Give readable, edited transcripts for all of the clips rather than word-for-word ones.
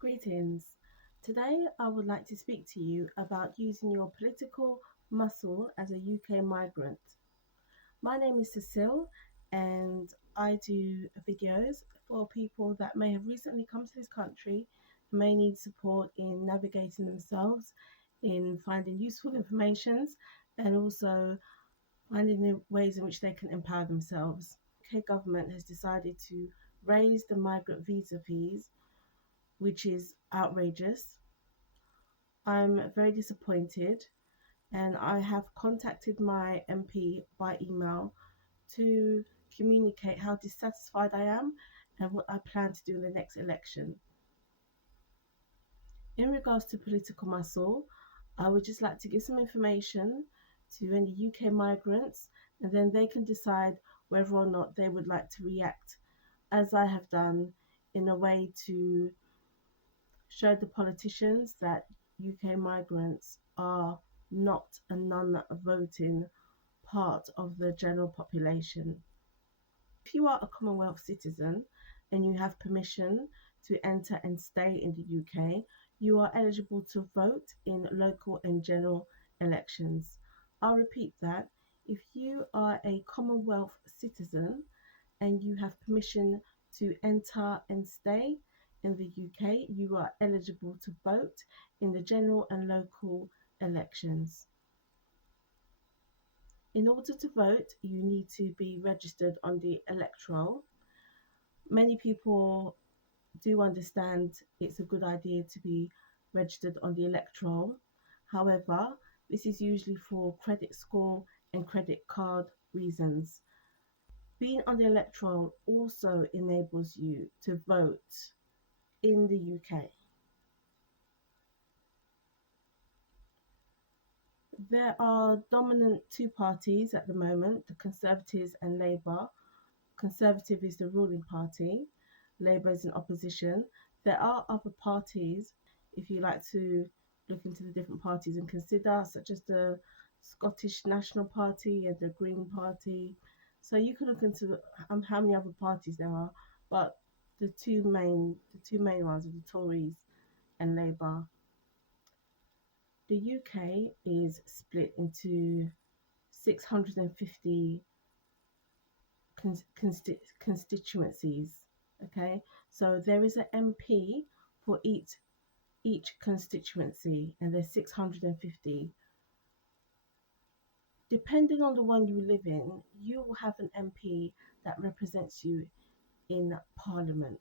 Greetings. Today I would like to speak to you about using your political muscle as a UK migrant. My name is Cecile and I do videos for people that may have recently come to this country, may need support in navigating themselves, in finding useful information, and also finding new ways in which they can empower themselves. The UK government has decided to raise the migrant visa fees, which is outrageous. I'm very disappointed, and I have contacted my MP by email to communicate how dissatisfied I am and what I plan to do in the next election. In regards to political muscle, I would just like to give some information to any UK migrants, and then they can decide whether or not they would like to react as I have done, in a way to show the politicians that UK migrants are not a non-voting part of the general population. If you are a Commonwealth citizen and you have permission to enter and stay in the UK, you are eligible to vote in local and general elections. I'll repeat that. If you are a Commonwealth citizen and you have permission to enter and stay in the UK, you are eligible to vote in the general and local elections. In order to vote, you need to be registered on the electoral. Many people do understand it's a good idea to be registered on the electoral. However, this is usually for credit score and credit card reasons. Being on the electoral also enables you to vote in the UK. There are dominant two parties at the moment, the Conservatives and Labour. Conservative is the ruling party, Labour is in opposition. There are other parties, if you like to look into the different parties and consider, such as the Scottish National Party and the Green Party. So you can look into how many other parties there are, but the two main ones are the Tories and Labour. The UK is split into 650 constituencies. Okay, so there is an MP for each constituency, and there's 650. Depending on the one you live in, you will have an MP that represents you in Parliament.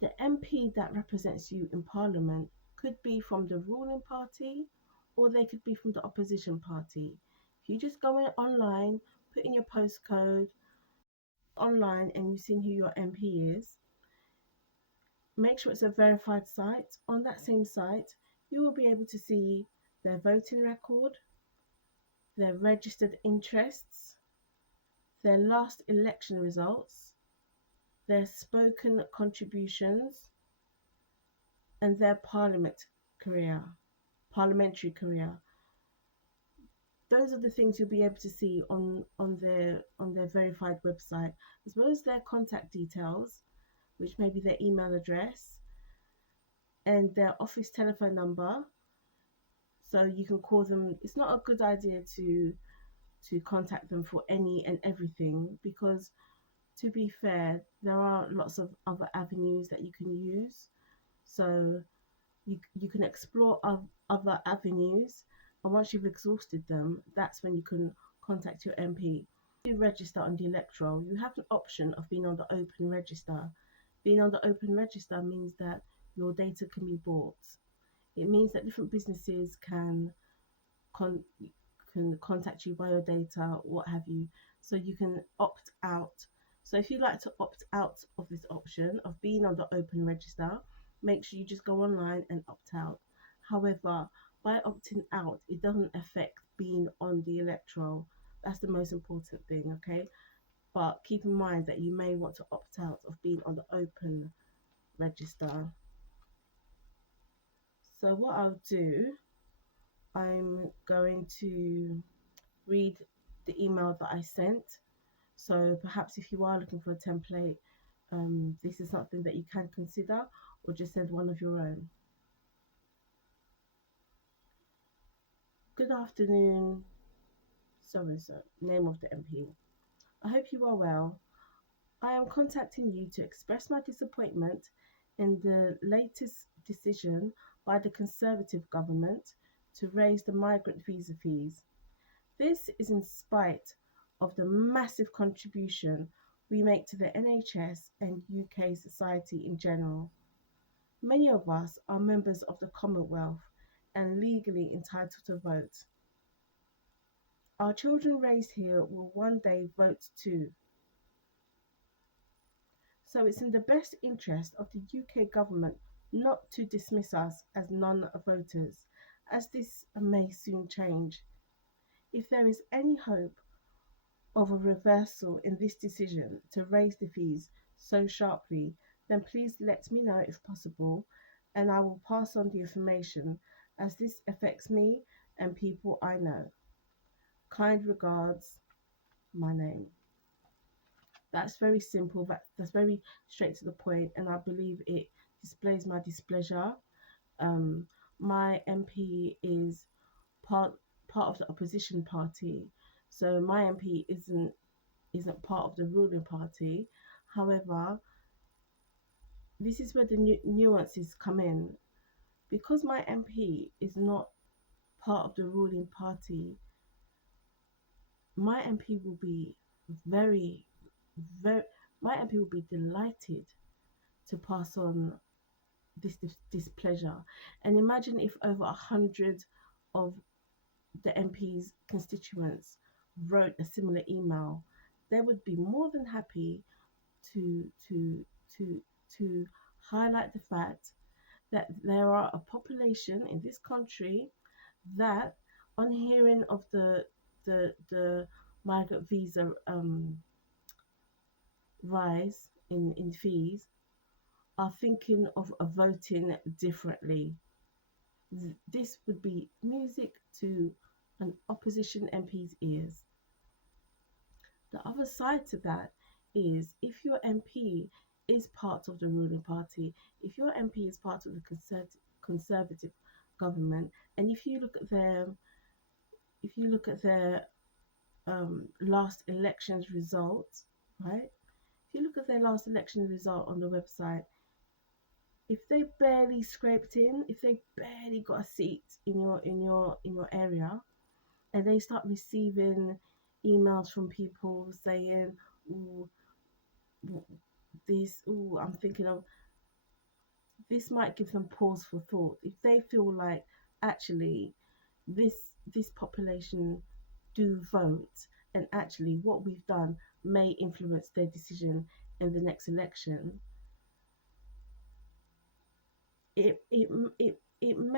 The MP that represents you in Parliament could be from the ruling party, or they could be from the opposition party. If you just go in online, put in your postcode online, and you've seen who your MP is, make sure it's a verified site. On that same site, you will be able to see their voting record, their registered interests, their last election results, their spoken contributions, and their parliamentary career. Those are the things you'll be able to see on their verified website, as well as their contact details, which may be their email address and their office telephone number. So you can call them. It's not a good idea to contact them for any and everything, because, to be fair, there are lots of other avenues that you can use. So you can explore other avenues, and once you've exhausted them, that's when you can contact your MP. If you register on the electoral, you have an option of being on the open register. Being on the open register means that your data can be bought. It means that different businesses can contact you by your data, what have you. So you can opt out. So if you'd like to opt out of this option of being on the open register, make sure you just go online and opt out. However, by opting out, it doesn't affect being on the electoral. That's the most important thing, okay? But keep in mind that you may want to opt out of being on the open register. So what I'll do, I'm going to read the email that I sent. So perhaps if you are looking for a template, this is something that you can consider, or just send one of your own. Good afternoon, so and so, name of the MP. I hope you are well. I am contacting you to express my disappointment in the latest decision by the Conservative government to raise the migrant visa fees. This is in spite of the massive contribution we make to the NHS and UK society in general. Many of us are members of the Commonwealth and legally entitled to vote. Our children raised here will one day vote too. So it's in the best interest of the UK government not to dismiss us as non voters, as this may soon change. If there is any hope of a reversal in this decision to raise the fees so sharply, then please let me know if possible, and I will pass on the information as this affects me and people I know. Kind regards, my name. That's very simple, that's very straight to the point, and I believe it displays my displeasure. Um, my MP is part part of the opposition party, so my MP isn't part of the ruling party. However, this is where the nuances come in. Because my MP is not part of the ruling party, my MP will be very, very, my MP will be delighted to pass on this displeasure. And imagine if over 100 of the MP's constituents wrote a similar email, they would be more than happy to to to to highlight the fact that there are a population in this country that, on hearing of the migrant visa rise in fees, are thinking of voting differently. This would be music to an opposition MP's ears. The other side to that is if your MP is part of the ruling party, if your MP is part of the conservative government, and if you look at their last elections results, right? If you look at their last election result on the website, if they barely scraped in, if they barely got a seat in your area, and they start receiving emails from people saying, "Ooh, this, ooh, I'm thinking of this," might give them pause for thought. If they feel like actually this population do vote, and actually what we've done may influence their decision in the next election, it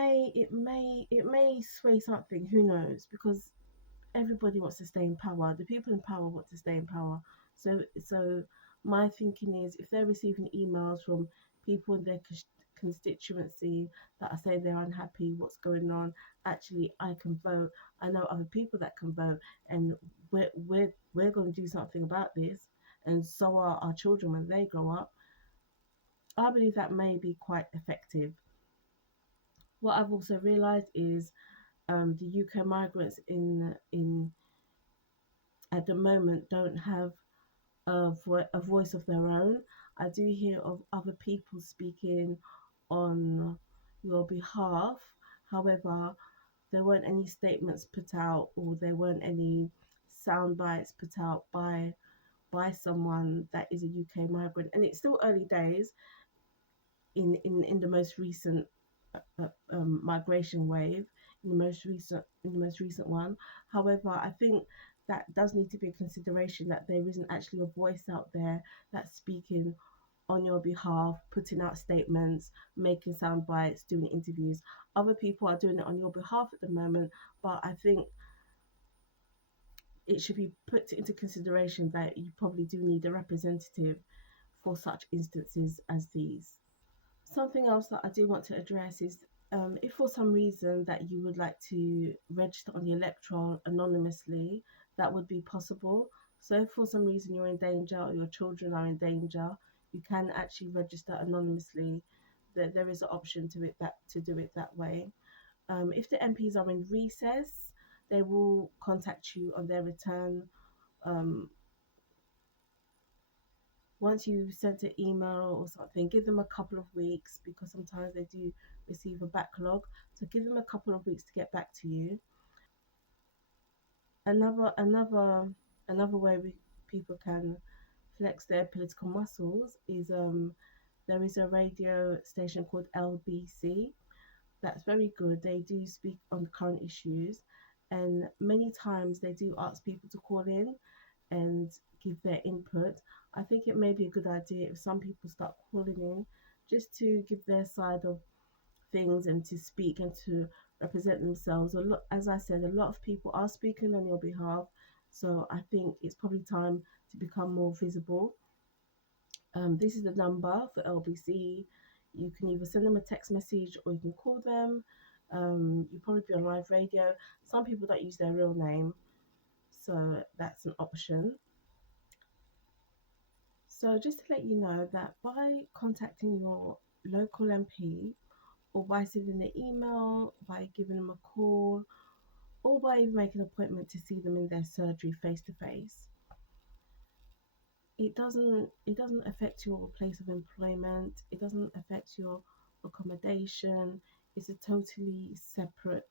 may sway something. Who knows? Because everybody wants to stay in power. The people in power want to stay in power. So my thinking is, if they're receiving emails from people in their constituency that are saying they're unhappy, what's going on? Actually, I can vote. I know other people that can vote, and we're going to do something about this. And so are our children when they grow up. I believe that may be quite effective. What I've also realised is the UK migrants in at the moment don't have a voice of their own. I do hear of other people speaking on your behalf. However, there weren't any statements put out, or there weren't any sound bites put out by someone that is a UK migrant. And it's still early days in the most recent migration wave, in the most recent one. However, I think that does need to be a consideration, that there isn't actually a voice out there that's speaking on your behalf, putting out statements, making sound bites, doing interviews. Other people are doing it on your behalf at the moment, but I think it should be put into consideration that you probably do need a representative for such instances as these. Something else that I do want to address is, if for some reason that you would like to register on the electoral anonymously, that would be possible. So if for some reason you're in danger or your children are in danger, you can actually register anonymously. That there is an option to do it that way. If the MPs are in recess, they will contact you on their return. Um, Once you've sent an email or something, give them a couple of weeks because sometimes they do receive a backlog. So give them a couple of weeks to get back to you. Another way people can flex their political muscles is there is a radio station called LBC that's very good. They do speak on current issues, and many times they do ask people to call in and give their input. I think it may be a good idea if some people start calling in just to give their side of things and to speak and to represent themselves. A lot, as I said, a lot of people are speaking on your behalf, so I think it's probably time to become more visible. This is the number for LBC. You can either send them a text message or you can call them. You probably be on live radio. Some people don't use their real name, so that's an option. So just to let you know that by contacting your local MP or by sending an email, by giving them a call, or by even making an appointment to see them in their surgery face to face, it doesn't affect your place of employment, it doesn't affect your accommodation. It's a totally separate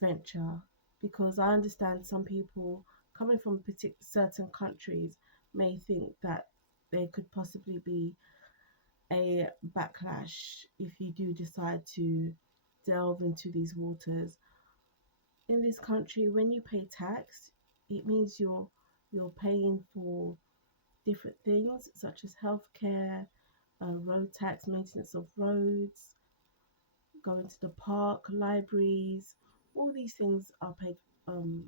venture, because I understand some people coming from certain countries may think that there could possibly be a backlash if you do decide to delve into these waters. In this country, when you pay tax, it means you're paying for different things such as healthcare, road tax, maintenance of roads, going to the park, libraries. All these things are paid um,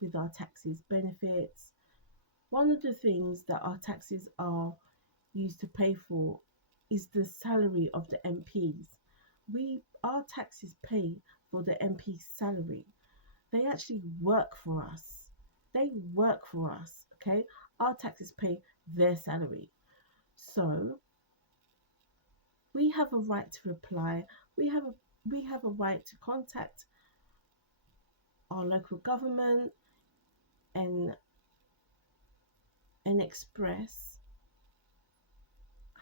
with our taxes, benefits. One of the things that our taxes are used to pay for is the salary of the MPs. Our taxes pay for the MP's salary. They actually work for us. They work for us, okay? Our taxes pay their salary. So we have a right to reply. We have a right to contact our local government and express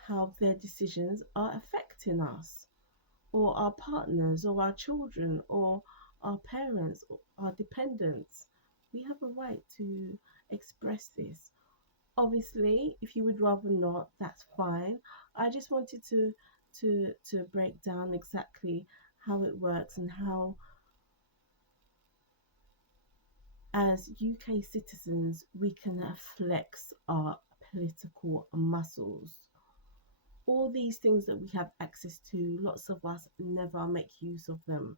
how their decisions are affecting us or our partners or our children or our parents or our dependents. We have a right to express this. Obviously, if you would rather not, that's fine. I just wanted to break down exactly how it works and how, as UK citizens, we can flex our political muscles. All these things that we have access to, lots of us never make use of them.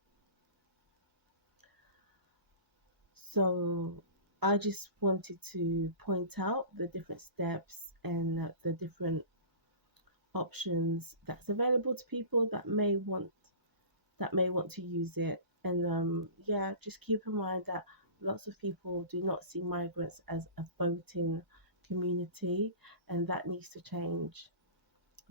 So I just wanted to point out the different steps and the different options that's available to people that may want to use it. And yeah, just keep in mind that lots of people do not see migrants as a voting community, and that needs to change.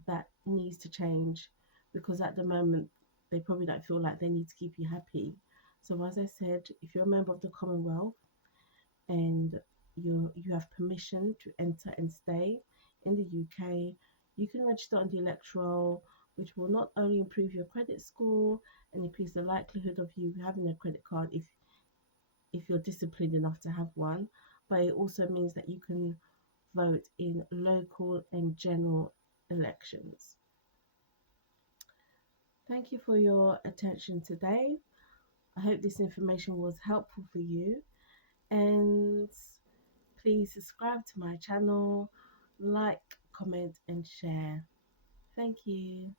That needs to change because at the moment they probably don't feel like they need to keep you happy. So as I said, if you're a member of the Commonwealth and you have permission to enter and stay in the UK, you can register on the electoral, which will not only improve your credit score and increase the likelihood of you having a credit card if you're disciplined enough to have one, but it also means that you can vote in local and general elections. Thank you for your attention today. I hope this information was helpful for you, and please subscribe to my channel, like, comment, and share. Thank you.